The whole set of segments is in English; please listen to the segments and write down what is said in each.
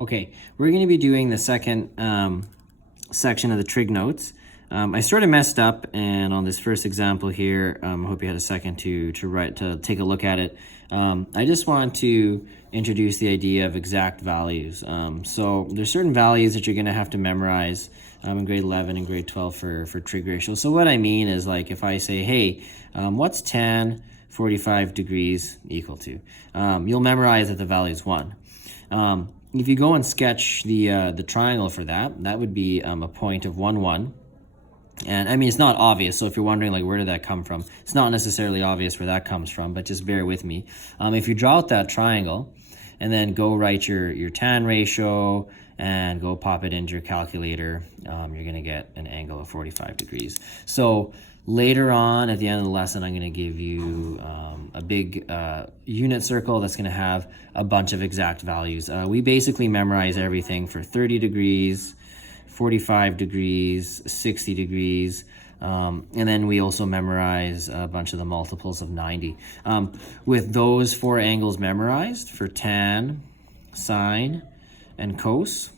Okay, we're going to be doing the second section of the trig notes. I sort of messed up, and on this first example here, I hope you had a second to take a look at it. I just want to introduce the idea of exact values. So there's certain values that you're going to have to memorize in grade 11 and grade 12 for trig ratios. So what I mean is, like, if I say, hey, what's tan 45 degrees equal to? You'll memorize that the value is 1. If you go and sketch the triangle for that, that would be a point of 1, 1. And I mean, it's not obvious, so if you're wondering, like, where did that come from? It's not necessarily obvious where that comes from, but just bear with me. If you draw out that triangle and then go write your tan ratio and go pop it into your calculator, you're going to get an angle of 45 degrees. So later on, at the end of the lesson, I'm going to give you a big unit circle that's going to have a bunch of exact values. We basically memorize everything for 30 degrees, 45 degrees, 60 degrees, and then we also memorize a bunch of the multiples of 90. With those 4 angles memorized for tan, sine, and cos,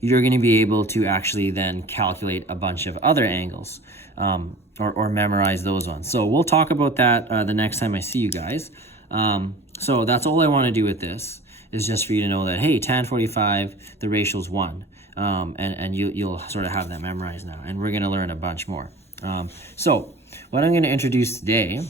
you're going to be able to actually then calculate a bunch of other angles or memorize those ones. So we'll talk about that the next time I see you guys. So that's all I want to do with this, is just for you to know that, hey, tan 45, the ratio is 1. And you'll sort of have that memorized now. And we're going to learn a bunch more. So what I'm going to introduce today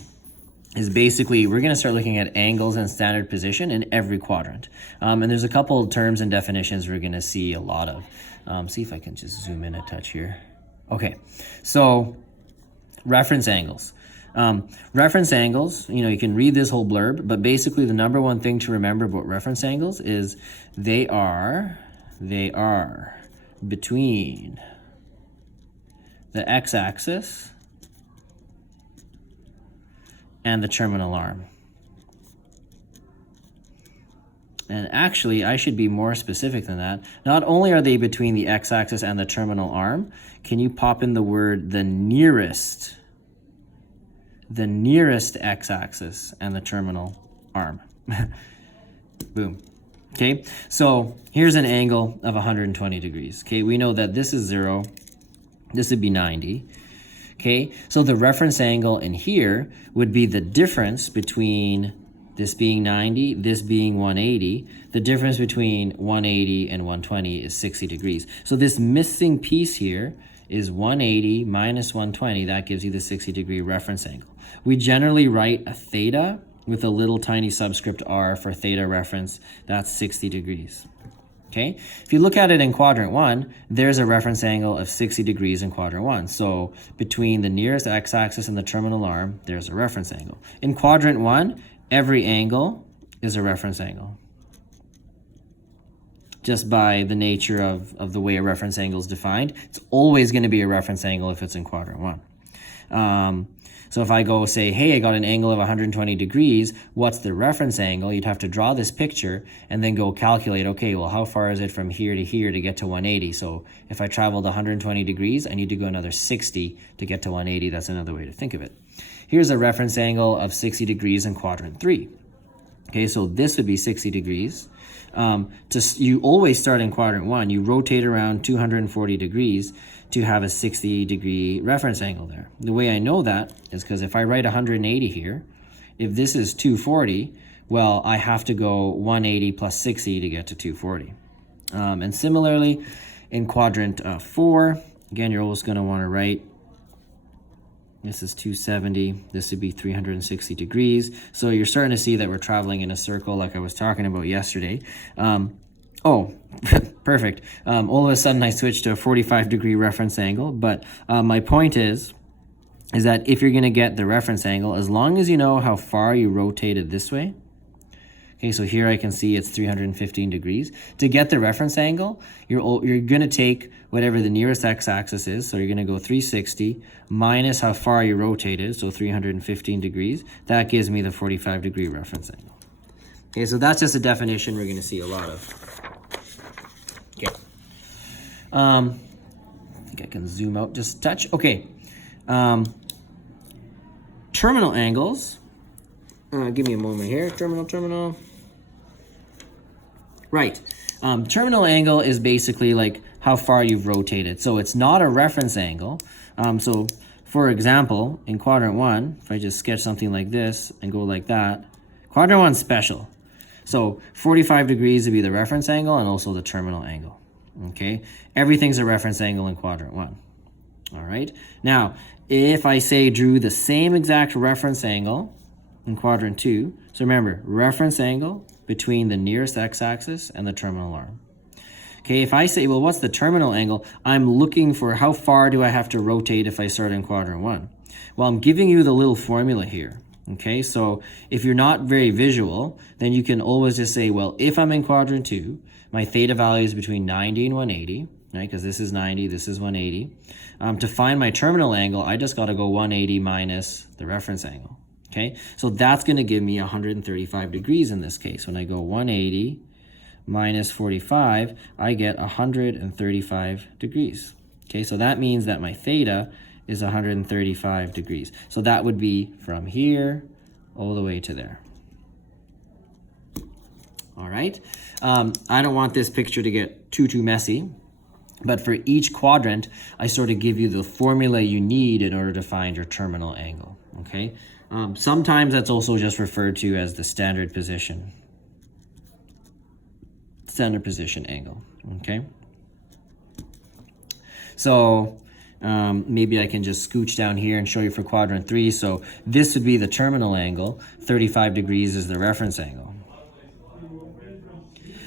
is basically we're going to start looking at angles and standard position in every quadrant. And there's a couple of terms and definitions we're going to see a lot of. See if I can just zoom in a touch here. Okay, so reference angles. Reference angles, you can read this whole blurb, but basically the number one thing to remember about reference angles is they are between the x-axis and the terminal arm. And actually, I should be more specific than that. Not only are they between the x-axis and the terminal arm, can you pop in the word the nearest x-axis and the terminal arm? Boom. Okay, so here's an angle of 120 degrees. Okay, we know that this is 0, this would be 90. Okay, so the reference angle in here would be the difference between this being 90, this being 180. The difference between 180 and 120 is 60 degrees. So this missing piece here is 180 minus 120. That gives you the 60 degree reference angle. We generally write a theta with a little tiny subscript r for theta reference. That's 60 degrees. Okay, if you look at it in quadrant 1, there's a reference angle of 60 degrees in quadrant 1. So between the nearest x-axis and the terminal arm, there's a reference angle. In quadrant 1, every angle is a reference angle, just by the nature of the way a reference angle is defined. It's always going to be a reference angle if it's in quadrant 1. So if I go say, hey, I got an angle of 120 degrees, what's the reference angle? You'd have to draw this picture and then go calculate, okay, well, how far is it from here to get to 180? So if I traveled 120 degrees, I need to go another 60 to get to 180. That's another way to think of it. Here's a reference angle of 60 degrees in quadrant 3. Okay, so this would be 60 degrees. You always start in quadrant 1. You rotate around 240 degrees to have a 60 degree reference angle there. The way I know that is because if I write 180 here, if this is 240, well, I have to go 180 plus 60 to get to 240. And similarly, in quadrant 4, again, you're always going to want to write, this is 270, this would be 360 degrees. So you're starting to see that we're traveling in a circle like I was talking about yesterday. Oh, perfect. All of a sudden I switched to a 45 degree reference angle, but my point is that if you're going to get the reference angle, as long as you know how far you rotated this way. Okay, so here I can see it's 315 degrees. To get the reference angle, you're going to take whatever the nearest x-axis is, so you're going to go 360 minus how far you rotated, so 315 degrees. That gives me the 45 degree reference angle. Okay, so that's just a definition we're going to see a lot of. Okay. I think I can zoom out just a touch. Okay. Terminal angles. Give me a moment here. Terminal. Right. Terminal angle is basically like how far you've rotated. So it's not a reference angle. So for example, in quadrant 1, if I just sketch something like this and go like that, quadrant 1's special. So 45 degrees would be the reference angle and also the terminal angle. Okay, everything's a reference angle in quadrant 1. All right. Now, if I say drew the same exact reference angle in quadrant 2, so remember, reference angle between the nearest x-axis and the terminal arm. Okay, if I say, well, what's the terminal angle? I'm looking for how far do I have to rotate if I start in quadrant 1. Well, I'm giving you the little formula here. Okay, so if you're not very visual, then you can always just say, well, if I'm in quadrant 2, my theta value is between 90 and 180, right? Because this is 90, this is 180. To find my terminal angle, I just got to go 180 minus the reference angle. Okay, so that's going to give me 135 degrees in this case. When I go 180 minus 45, I get 135 degrees. Okay, so that means that my theta is 135 degrees. So that would be from here all the way to there. All right, I don't want this picture to get too messy, but for each quadrant, I sort of give you the formula you need in order to find your terminal angle, okay? Sometimes that's also just referred to as the standard position angle, okay? So maybe I can just scooch down here and show you for quadrant 3. So this would be the terminal angle. 35 degrees is the reference angle.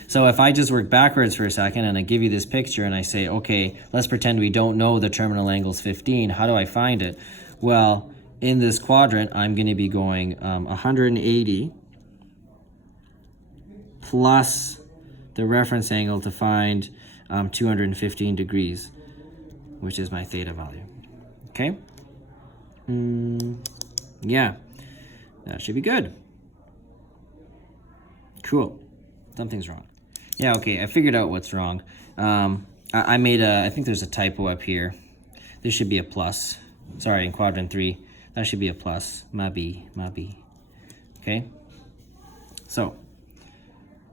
So if I just work backwards for a second and I give you this picture and I say, okay, let's pretend we don't know the terminal angle's 15. How do I find it? Well, in this quadrant, I'm going to be going 180 plus the reference angle to find 215 degrees, which is my theta value. Okay? Yeah, that should be good. Cool. Something's wrong. Yeah, okay, I figured out what's wrong. I think there's a typo up here. This should be a plus. Sorry, in quadrant 3, that should be a plus. Maybe. Okay? So,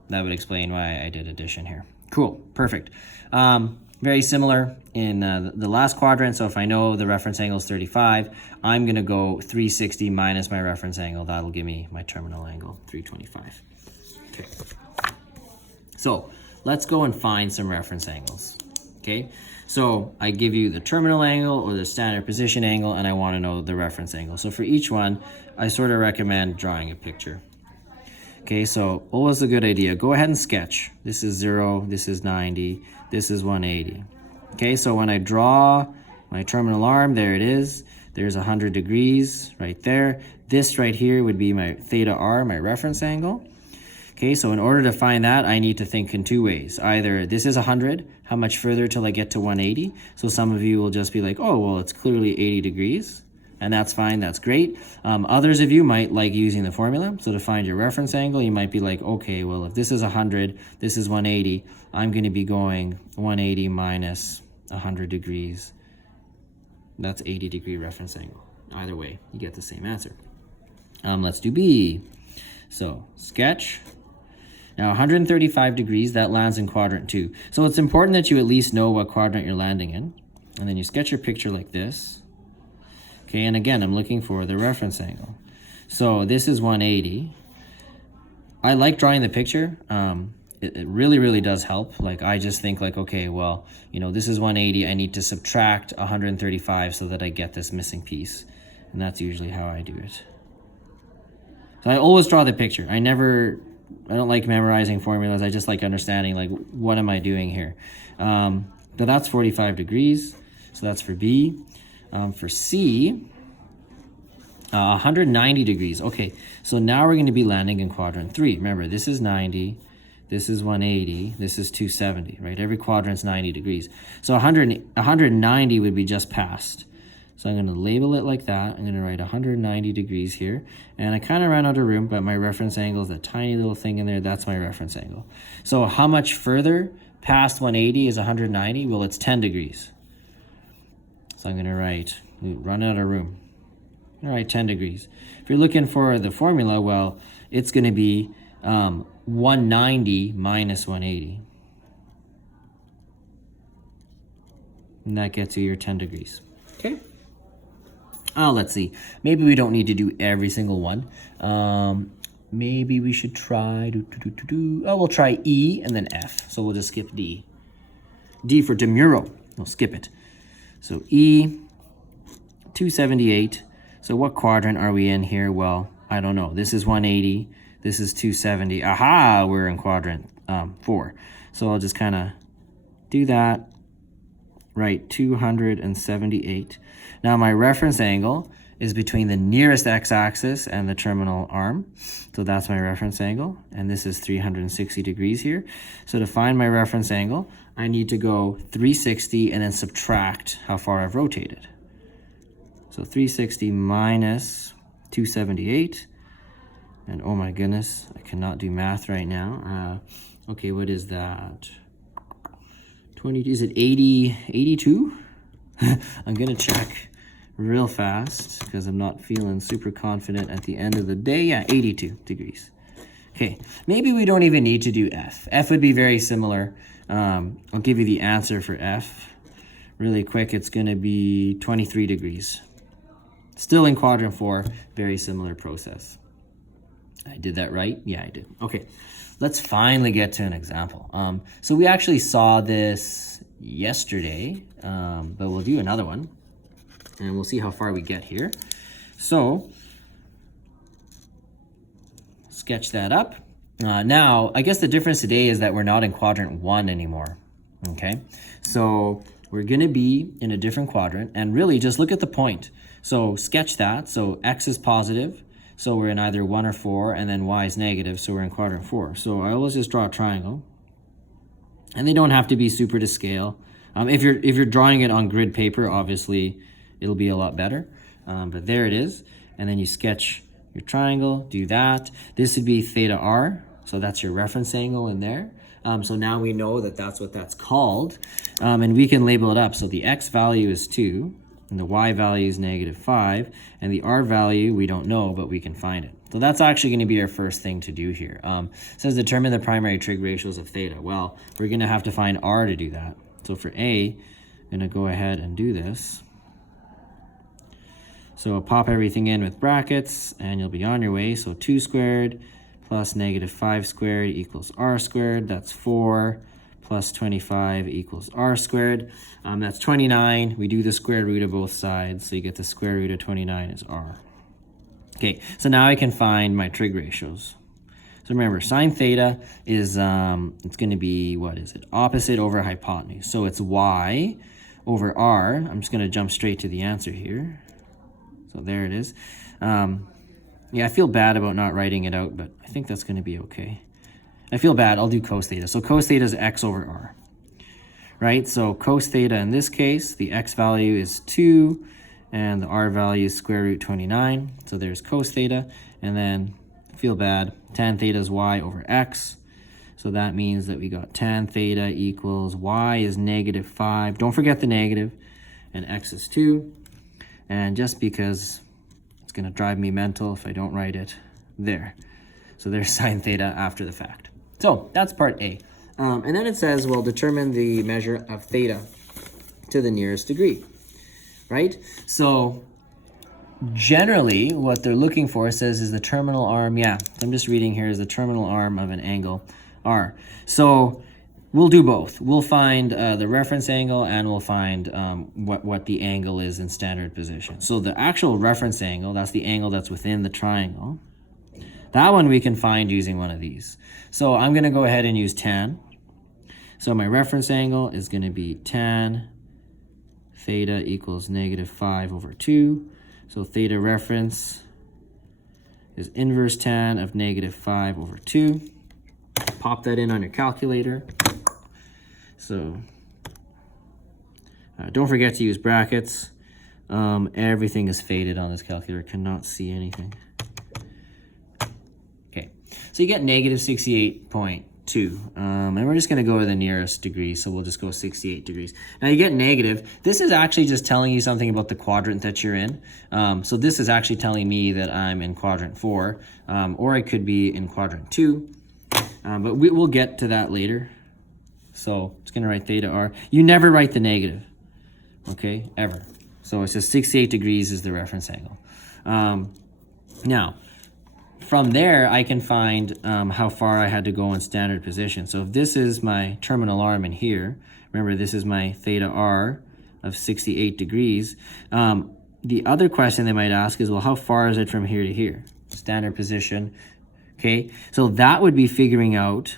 that would explain why I did addition here. Cool, perfect. Very similar in the last quadrant. So if I know the reference angle is 35, I'm going to go 360 minus my reference angle. That'll give me my terminal angle, 325. Okay. So let's go and find some reference angles. Okay. So I give you the terminal angle or the standard position angle, and I want to know the reference angle. So for each one, I sort of recommend drawing a picture. Okay, so always a good idea. Go ahead and sketch. This is 0, this is 90, this is 180. Okay, so when I draw my terminal arm, there it is. There's 100 degrees right there. This right here would be my theta r, my reference angle. Okay, so in order to find that, I need to think in two ways. Either this is 100, how much further till I get to 180? So some of you will just be like, oh, well, it's clearly 80 degrees. And that's fine, that's great. Others of you might like using the formula. So to find your reference angle, you might be like, okay, well, if this is 100, this is 180, I'm going to be going 180 minus 100 degrees. That's 80 degree reference angle. Either way, you get the same answer. Let's do B. So sketch. Now 135 degrees, that lands in quadrant 2. So it's important that you at least know what quadrant you're landing in. And then you sketch your picture like this. Okay, and again, I'm looking for the reference angle. So this is 180. I like drawing the picture. It really does help. Like I just think like, okay, well, you know, this is 180. I need to subtract 135 so that I get this missing piece. And that's usually how I do it. So I always draw the picture. I don't like memorizing formulas. I just like understanding like, what am I doing here? But that's 45 degrees. So that's for B. For C, 190 degrees. Okay, so now we're going to be landing in quadrant 3. Remember, this is 90, this is 180, this is 270, right? Every quadrant's 90 degrees. So 190 would be just past. So I'm going to label it like that. I'm going to write 190 degrees here. And I kind of ran out of room, but my reference angle is that tiny little thing in there. That's my reference angle. So how much further past 180 is 190? Well, it's 10 degrees. So I'm going to write, run out of room. I'm going to write 10 degrees. If you're looking for the formula, well, it's going to be 1 190 minus 180. And that gets you your 10 degrees. Okay. Let's see. Maybe we don't need to do every single one. Maybe we should try... we'll try E and then F. So we'll just skip D. D for demuro. We'll skip it. So E, 278. So what quadrant are we in here? Well, I don't know. This is 180. This is 270. Aha! We're in quadrant 4. So I'll just kind of do that. Right, 278. Now my reference angle is between the nearest x-axis and the terminal arm. So that's my reference angle. And this is 360 degrees here. So to find my reference angle, I need to go 360 and then subtract how far I've rotated. So 360 minus 278. And oh my goodness, I cannot do math right now. Okay, what is that? 20, is it 80, 82? I'm gonna check real fast because I'm not feeling super confident at the end of the day. Yeah, 82 degrees. Okay, maybe we don't even need to do F. F would be very similar. I'll give you the answer for F really quick. It's gonna be 23 degrees. Still in quadrant 4, very similar process. I did that right? Yeah, I did. Okay, let's finally get to an example. So we actually saw this yesterday, but we'll do another one and we'll see how far we get here. So sketch that up. Now, I guess the difference today is that we're not in quadrant 1 anymore. Okay, so we're gonna be in a different quadrant, and really just look at the point. So sketch that. So X is positive. So we're in either 1 or 4, and then Y is negative, so we're in quadrant 4. So I will just draw a triangle. And they don't have to be super to scale. If you're drawing it on grid paper, obviously it'll be a lot better. But there it is. And then you sketch your triangle, do that. This would be theta R, so that's your reference angle in there. So now we know that that's what that's called. And we can label it up. So the X value is 2. And the Y value is -5, and the R value, we don't know, but we can find it. So that's actually going to be our first thing to do here. It says determine the primary trig ratios of theta. Well, we're going to have to find R to do that. So for A, I'm going to go ahead and do this. So I'll pop everything in with brackets, and you'll be on your way. So 2 squared plus -5 squared equals R squared. That's 4. Plus 25 equals R squared. That's 29. We do the square root of both sides, so you get the square root of 29 is R. Okay, so now I can find my trig ratios. So remember, sine theta is, it's gonna be, what is it? Opposite over hypotenuse. So it's Y over R. I'm just gonna jump straight to the answer here. So there it is. Yeah, I feel bad about not writing it out, but I think that's gonna be okay. I feel bad, I'll do cos theta. So cos theta is X over R, right? So cos theta in this case, the X value is 2, and the R value is square root 29. So there's cos theta, and then, feel bad, tan theta is Y over X. So that means that we got tan theta equals Y is -5. Don't forget the negative, and X is 2. And just because it's gonna drive me mental if I don't write it, there. So there's sine theta after the fact. So that's part A. And then it says, well, determine the measure of theta to the nearest degree, right? So generally what they're looking for, says, is the terminal arm. Yeah, I'm just reading here, is the terminal arm of an angle R. So we'll do both. We'll find the reference angle, and we'll find what the angle is in standard position. So the actual reference angle, that's the angle that's within the triangle. That one we can find using one of these. So I'm going to go ahead and use tan. So my reference angle is going to be tan theta equals -5 over 2. So theta reference is inverse tan of -5 over 2. Pop that in on your calculator. So don't forget to use brackets. Everything is faded on this calculator. Cannot see anything. So you get -68.2, and we're just going to go to the nearest degree, so we'll just go 68 degrees. Now you get negative. This is actually just telling you something about the quadrant that you're in. So this is actually telling me that I'm in quadrant 4, or I could be in quadrant 2. But we'll get to that later. So it's going to write theta r. You never write the negative, okay, ever. So it's just 68 degrees is the reference angle. Now, from there, I can find how far I had to go in standard position. So if this is my terminal arm in here, remember this is my theta r of 68 degrees. The other question they might ask is, well, how far is it from here to here? Standard position, okay? So that would be figuring out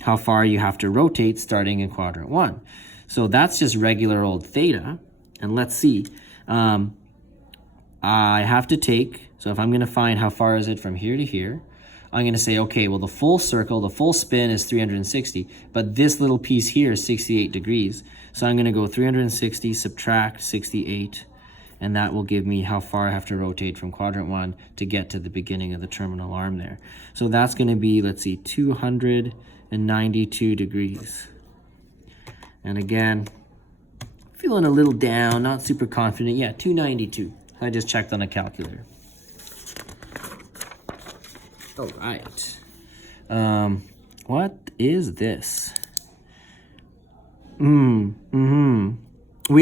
how far you have to rotate starting in quadrant 1. So that's just regular old theta. And let's see. I have to take, so if I'm going to find how far is it from here to here, I'm going to say, okay, well, the full circle, the full spin is 360, but this little piece here is 68 degrees. So I'm going to go 360, subtract 68, and that will give me how far I have to rotate from quadrant 1 to get to the beginning of the terminal arm there. So that's going to be, let's see, 292 degrees. And again, feeling a little down, not super confident. Yeah, 292. I just checked on a calculator. All right. What is this? We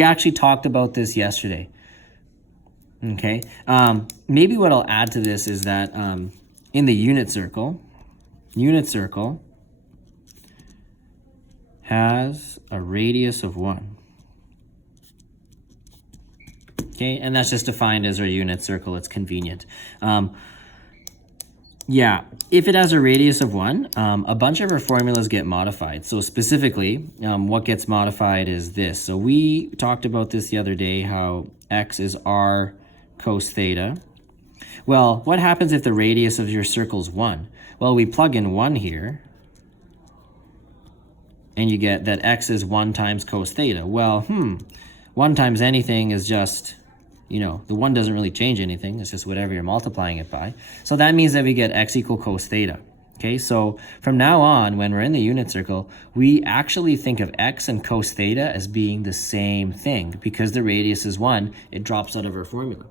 actually talked about this yesterday. Okay. Maybe what I'll add to this is that in the unit circle has a radius of 1. Okay, and that's just defined as our unit circle. It's convenient. Yeah, if it has a radius of 1, a bunch of our formulas get modified. So specifically, what gets modified is this. So we talked about this the other day, how x is r cos theta. Well, what happens if the radius of your circle is 1? Well, we plug in 1 here, and you get that x is 1 times cos theta. Well, 1 times anything is just, the 1 doesn't really change anything. It's just whatever you're multiplying it by. So that means that we get x equal cos theta. Okay, so from now on, when we're in the unit circle, we actually think of x and cos theta as being the same thing. Because the radius is 1, it drops out of our formula.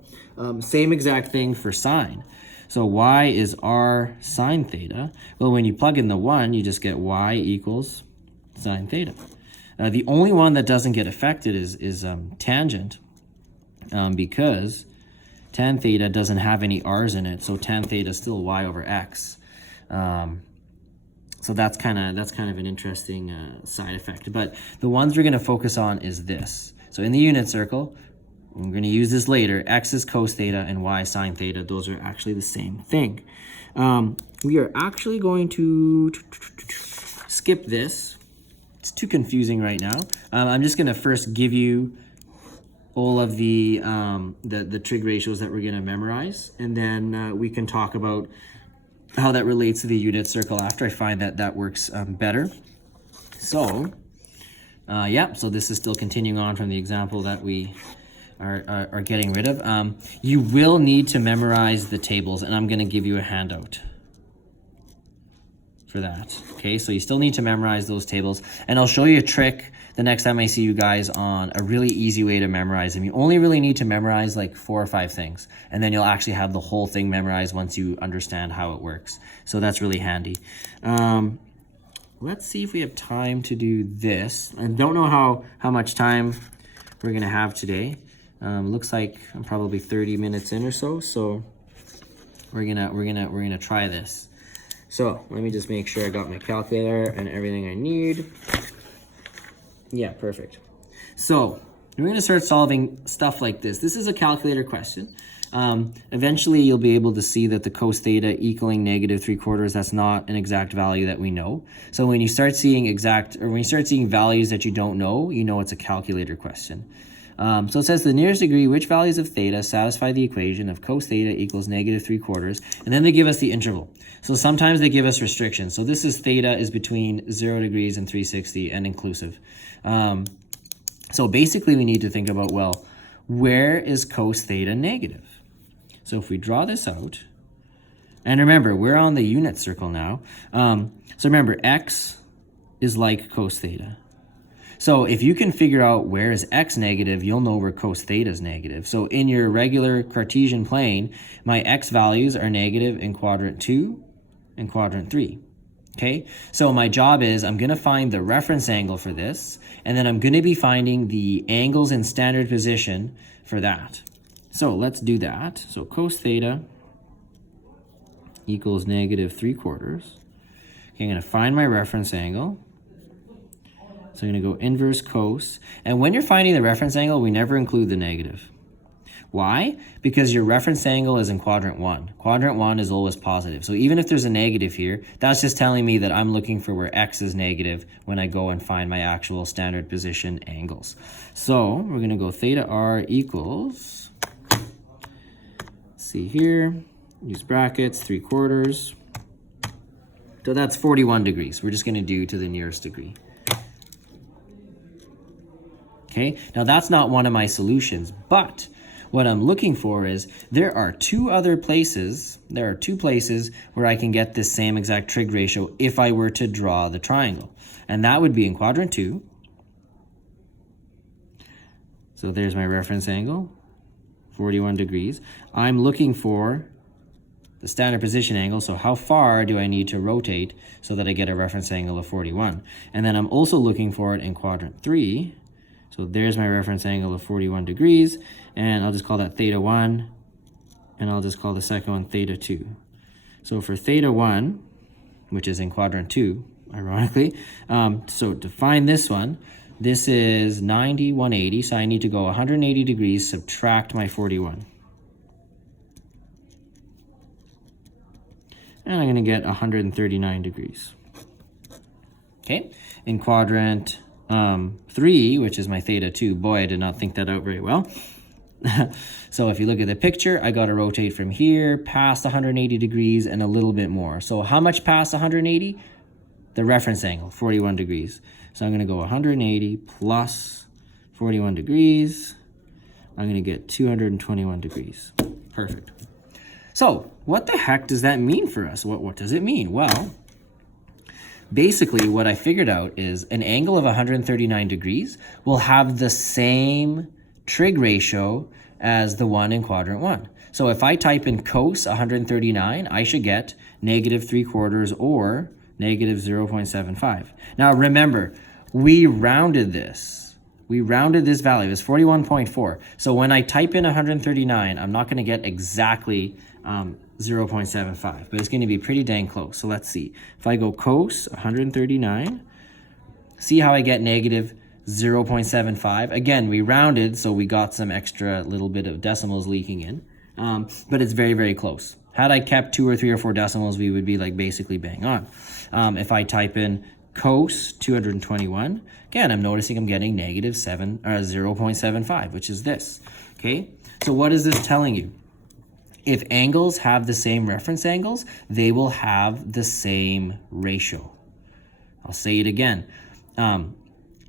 Same exact thing for sine. So y is r sine theta. Well, when you plug in the 1, you just get y equals sine theta. The only one that doesn't get affected is tangent. Because tan theta doesn't have any r's in it, so tan theta is still y over x. So that's kind of an interesting side effect. But the ones we're going to focus on is this. So in the unit circle, we're going to use this later. X is cos theta and y sine theta. Those are actually the same thing. We are actually going to skip this. It's too confusing right now. I'm just going to first give you all of the trig ratios that we're going to memorize, and then we can talk about how that relates to the unit circle after I find that works better. So so this is still continuing on from the example that we are getting rid of. You will need to memorize the tables, and I'm going to give you a handout for that. Okay, so you still need to memorize those tables, and I'll show you a trick the next time I see you guys on a really easy way to memorize them. You only really need to memorize like 4 or 5 things, and then you'll actually have the whole thing memorized once you understand how it works. So that's really handy. Let's see if we have time to do this. I don't know how much time we're gonna have today. Looks like I'm probably 30 minutes in or so. So we're gonna try this. So let me just make sure I got my calculator and everything I need. Yeah, perfect. So we're going to start solving stuff like this. This is a calculator question. Eventually you'll be able to see that the cos theta equaling -3/4, that's not an exact value that we know. So when you start seeing values that you don't know, you know it's a calculator question. So it says the nearest degree, which values of theta satisfy the equation of cos theta equals -3/4, and then they give us the interval. So sometimes they give us restrictions. So this is theta is between 0 degrees and 360 and inclusive. So basically we need to think about, well, where is cos theta negative? So if we draw this out, and remember, we're on the unit circle now. So remember, x is like cos theta. So if you can figure out where is x negative, you'll know where cos theta is negative. So in your regular Cartesian plane, my x values are negative in quadrant 2 and quadrant 3. Okay, so my job is I'm going to find the reference angle for this, and then I'm going to be finding the angles in standard position for that. So let's do that. So cos theta equals -3/4. Okay, I'm going to find my reference angle. So I'm going to go inverse cos. And when you're finding the reference angle, we never include the negative. Why? Because your reference angle is in quadrant 1. Quadrant 1 is always positive. So even if there's a negative here, that's just telling me that I'm looking for where x is negative when I go and find my actual standard position angles. So we're going to go theta r equals, see here, use brackets, 3/4. So that's 41 degrees. We're just going to do to the nearest degree. Okay, now that's not one of my solutions, but what I'm looking for is there are two places where I can get this same exact trig ratio if I were to draw the triangle. And that would be in quadrant 2. So there's my reference angle, 41 degrees. I'm looking for the standard position angle, so how far do I need to rotate so that I get a reference angle of 41? And then I'm also looking for it in quadrant 3. So there's my reference angle of 41 degrees, and I'll just call that theta 1, and I'll just call the second one theta 2. So for theta 1, which is in quadrant 2, ironically, so to find this one, this is 90, 180, so I need to go 180 degrees, subtract my 41. And I'm going to get 139 degrees. Okay, in quadrant 3, which is my theta 2. Boy, I did not think that out very well. So if you look at the picture, I got to rotate from here past 180 degrees and a little bit more. So how much past 180? The reference angle, 41 degrees. So I'm going to go 180 plus 41 degrees. I'm going to get 221 degrees. Perfect. So what the heck does that mean for us? What does it mean? Well, basically, what I figured out is an angle of 139 degrees will have the same trig ratio as the one in quadrant 1. So if I type in cos 139, I should get -3/4 or -0.75. Now remember, we rounded this. We rounded this value. It's 41.4. So when I type in 139, I'm not going to get exactly 0.75, but it's going to be pretty dang close. So let's see. If I go cos 139, see how I get -0.75? Again, we rounded, so we got some extra little bit of decimals leaking in, but it's very, very close. Had I kept 2 or 3 or 4 decimals, we would be like basically bang on. If I type in cos 221, again, I'm noticing I'm getting -0.75, which is this. Okay, so what is this telling you? If angles have the same reference angles, they will have the same ratio. I'll say it again.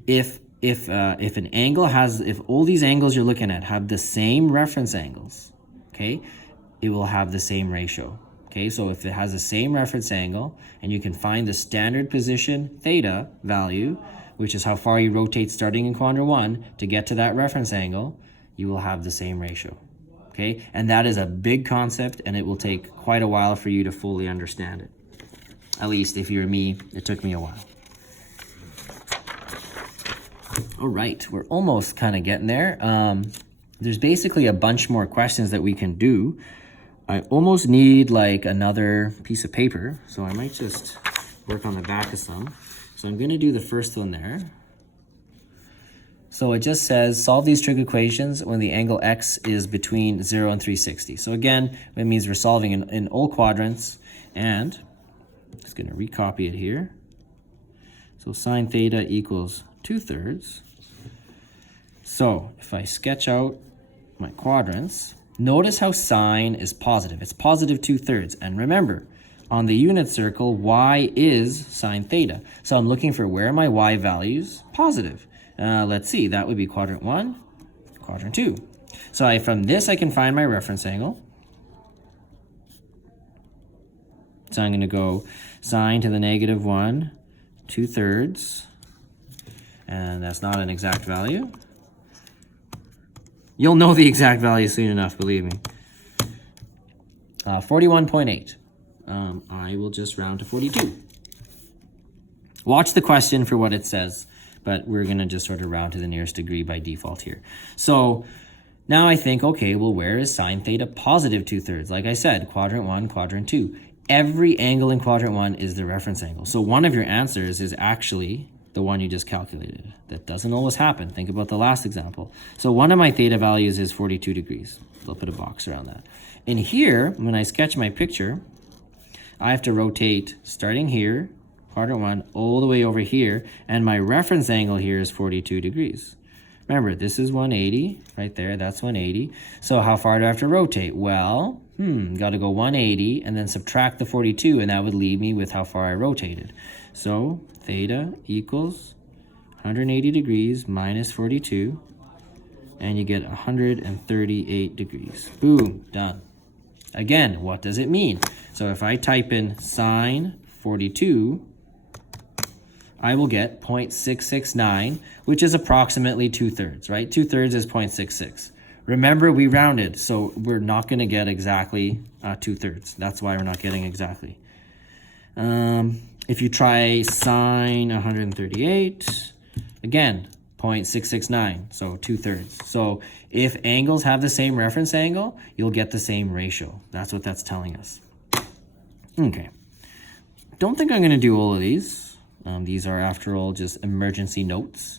If an angle has, if all these angles you're looking at have the same reference angles, okay, it will have the same ratio. Okay, so if it has the same reference angle and you can find the standard position theta value, which is how far you rotate starting in quadrant 1 to get to that reference angle, you will have the same ratio. Okay, and that is a big concept, and it will take quite a while for you to fully understand it. At least if you're me, it took me a while. All right, we're almost kind of getting there. There's basically a bunch more questions that we can do. I almost need like another piece of paper, so I might just work on the back of some. So I'm going to do the first one there. So it just says, solve these trig equations when the angle x is between 0 and 360. So again, it means we're solving in all quadrants, and I'm just going to recopy it here. So sine theta equals 2/3. So if I sketch out my quadrants, notice how sine is positive. It's positive 2/3. And remember, on the unit circle, y is sine theta. So I'm looking for where are my y values? Positive. Let's see, that would be quadrant 1, quadrant 2. So from this, I can find my reference angle. So I'm going to go sine to the -1, 2/3. And that's not an exact value. You'll know the exact value soon enough, believe me. 41.8. I will just round to 42. Watch the question for what it says, but we're going to just sort of round to the nearest degree by default here. So now I think, okay, well, where is sine theta positive 2/3? Like I said, quadrant 1, quadrant 2. Every angle in quadrant 1 is the reference angle. So one of your answers is actually the one you just calculated. That doesn't always happen. Think about the last example. So one of my theta values is 42 degrees. I'll put a box around that. In here, when I sketch my picture, I have to rotate starting here, quadrant 1, all the way over here, and my reference angle here is 42 degrees. Remember, this is 180, right there, that's 180. So how far do I have to rotate? Well, got to go 180 and then subtract the 42, and that would leave me with how far I rotated. So theta equals 180 degrees minus 42, and you get 138 degrees. Boom, done. Again, what does it mean? So if I type in sine 42, I will get 0.669, which is approximately 2/3, right? 2/3 is 0.66. Remember, we rounded, so we're not going to get exactly 2/3. That's why we're not getting exactly. If you try sine 138, again, 0.669, so 2/3. So if angles have the same reference angle, you'll get the same ratio. That's what that's telling us. Okay. Don't think I'm going to do all of these. These are, after all, just emergency notes.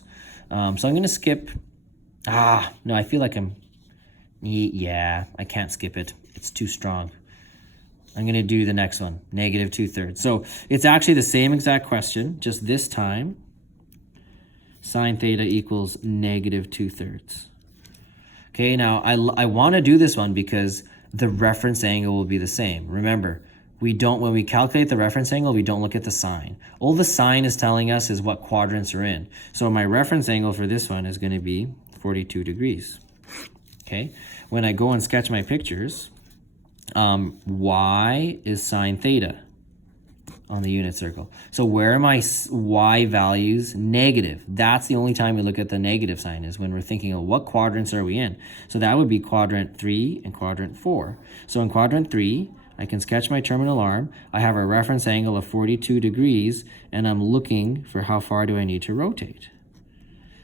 So I'm going to skip. No, I feel like yeah, I can't skip it. It's too strong. I'm going to do the next one, negative 2/3. So it's actually the same exact question, just this time, sine theta equals negative 2/3. Okay, now I want to do this one because the reference angle will be the same. Remember, when we calculate the reference angle, we don't look at the sine. All the sine is telling us is what quadrants are in. So my reference angle for this one is going to be 42 degrees. Okay, when I go and sketch my pictures, y is sine theta on the unit circle. So where are my y values? Negative. That's the only time we look at the negative sign, is when we're thinking of what quadrants are we in. So that would be quadrant 3 and quadrant 4. So in quadrant 3, I can sketch my terminal arm. I have a reference angle of 42 degrees, and I'm looking for how far do I need to rotate.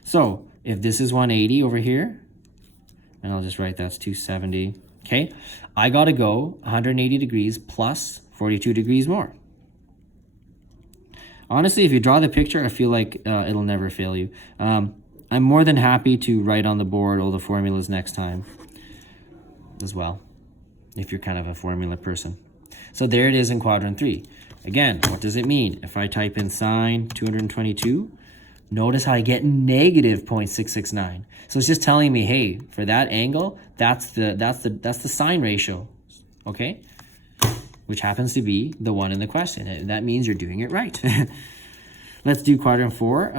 So if this is 180 over here, and I'll just write that's 270, okay? I got to go 180 degrees plus 42 degrees more. Honestly, if you draw the picture, I feel like it'll never fail you. I'm more than happy to write on the board all the formulas next time as well, if you're kind of a formula person. So there it is in quadrant 3. Again, what does it mean? If I type in sine 222, notice how I get negative 0.669. So it's just telling me, hey, for that angle, that's the sine ratio, okay? Which happens to be the one in the question. And that means you're doing it right. Let's do quadrant 4.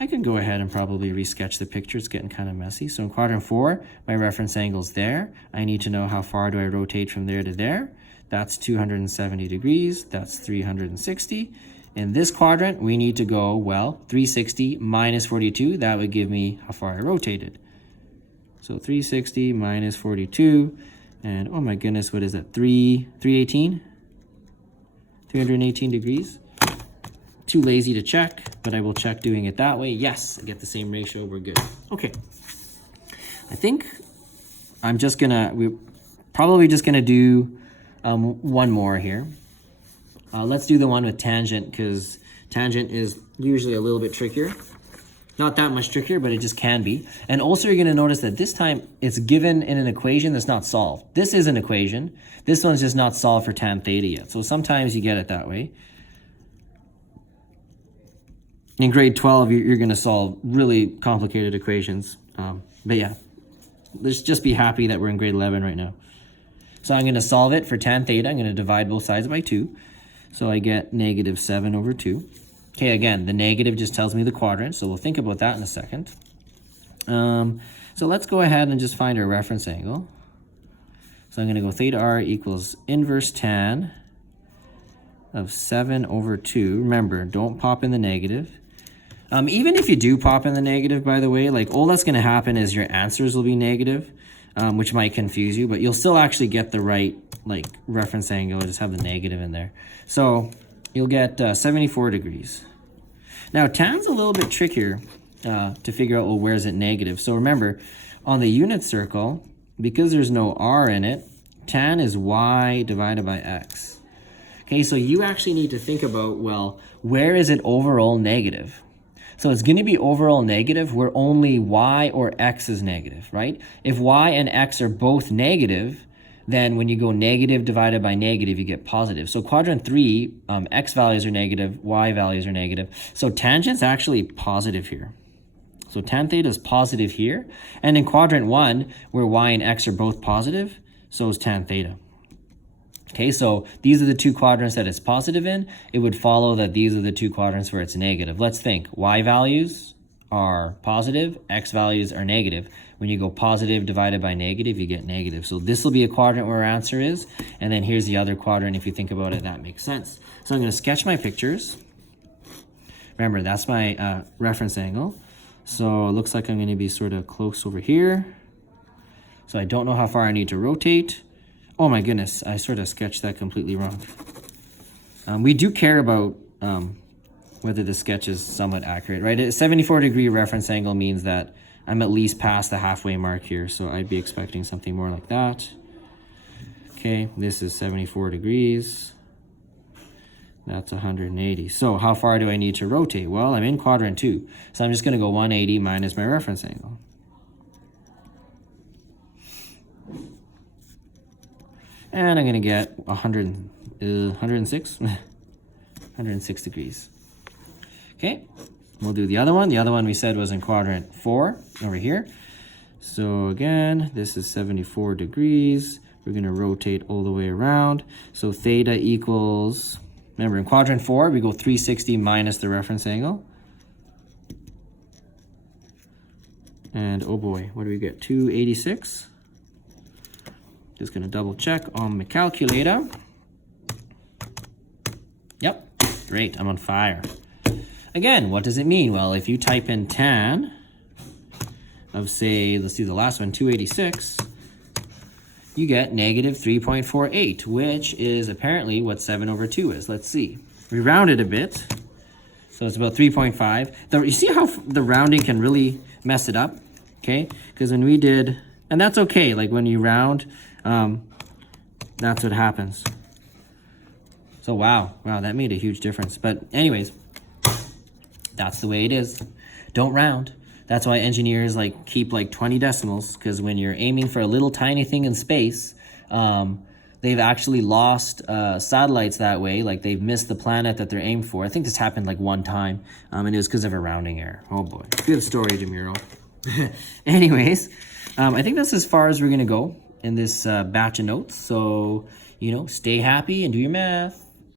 I can go ahead and probably resketch the picture. It's getting kind of messy. So in quadrant 4, my reference angle's there. I need to know how far do I rotate from there to there. That's 270 degrees. That's 360. In this quadrant, we need to go, well, 360 minus 42. That would give me how far I rotated. So 360 minus 42. And oh my goodness, what is that? 318? 318 degrees. Too lazy to check, but I will check doing it that way. Yes, I get the same ratio. We're good. Okay. I think we're probably just gonna do one more here. Let's do the one with tangent, because tangent is usually a little bit trickier. Not that much trickier, but it just can be. And also you're gonna notice that this time it's given in an equation that's not solved. This is an equation. This one's just not solved for tan theta yet. So sometimes you get it that way. In grade 12, you're going to solve really complicated equations. But yeah, let's just be happy that we're in grade 11 right now. So I'm going to solve it for tan theta. I'm going to divide both sides by 2. So I get negative 7 over 2. Okay, again, the negative just tells me the quadrant. So we'll think about that in a second. So let's go ahead and just find our reference angle. So I'm going to go theta r equals inverse tan of 7 over 2. Remember, don't pop in the negative. Even if you do pop in the negative, by the way, like all that's going to happen is your answers will be negative, which might confuse you, but you'll still actually get the right like reference angle. Just have the negative in there. So you'll get 74 degrees. Now, tan's a little bit trickier to figure out, well, where is it negative? So remember, on the unit circle, because there's no r in it, tan is y divided by x. Okay, so you actually need to think about, well, where is it overall negative? So it's going to be overall negative where only y or x is negative, right? If y and x are both negative, then when you go negative divided by negative, you get positive. So quadrant 3, x values are negative, y values are negative. So tangent's actually positive here. So tan theta is positive here. And in quadrant 1, where y and x are both positive, so is tan theta. Okay, so these are the two quadrants that it's positive in. It would follow that these are the two quadrants where it's negative. Let's think. Y values are positive, x values are negative. When you go positive divided by negative, you get negative. So this will be a quadrant where our answer is. And then here's the other quadrant. If you think about it, that makes sense. So I'm going to sketch my pictures. Remember, that's my reference angle. So it looks like I'm going to be sort of close over here. So I don't know how far I need to rotate. Oh my goodness, I sort of sketched that completely wrong. We do care about whether the sketch is somewhat accurate, right? A 74-degree reference angle means that I'm at least past the halfway mark here, so I'd be expecting something more like that. Okay, this is 74 degrees. That's 180. So how far do I need to rotate? Well, I'm in quadrant 2, so I'm just going to go 180 minus my reference angle. And I'm going to get 106 degrees. Okay, we'll do the other one. The other one we said was in quadrant 4 over here. So again, this is 74 degrees. We're going to rotate all the way around. So theta equals, remember in quadrant 4, we go 360 minus the reference angle. And oh boy, what do we get? 286. Just going to double check on my calculator. Yep, great, I'm on fire. Again, what does it mean? Well, if you type in tan of, say, let's do the last one, 286, you get negative 3.48, which is apparently what 7 over 2 is. Let's see. We rounded a bit, so it's about 3.5. You see how the rounding can really mess it up, okay? Because when we did, and that's okay, like when you round, that's what happens. So wow, that made a huge difference. But anyways, that's the way it is. Don't round. That's why engineers like keep like 20 decimals, because when you're aiming for a little tiny thing in space, they've actually lost satellites that way. Like they've missed the planet that they're aimed for. I think this happened like one time, and it was because of a rounding error. Oh boy, good story, DeMuro. Anyways, I think that's as far as we're gonna go in this batch of notes. So, you know, stay happy and do your math.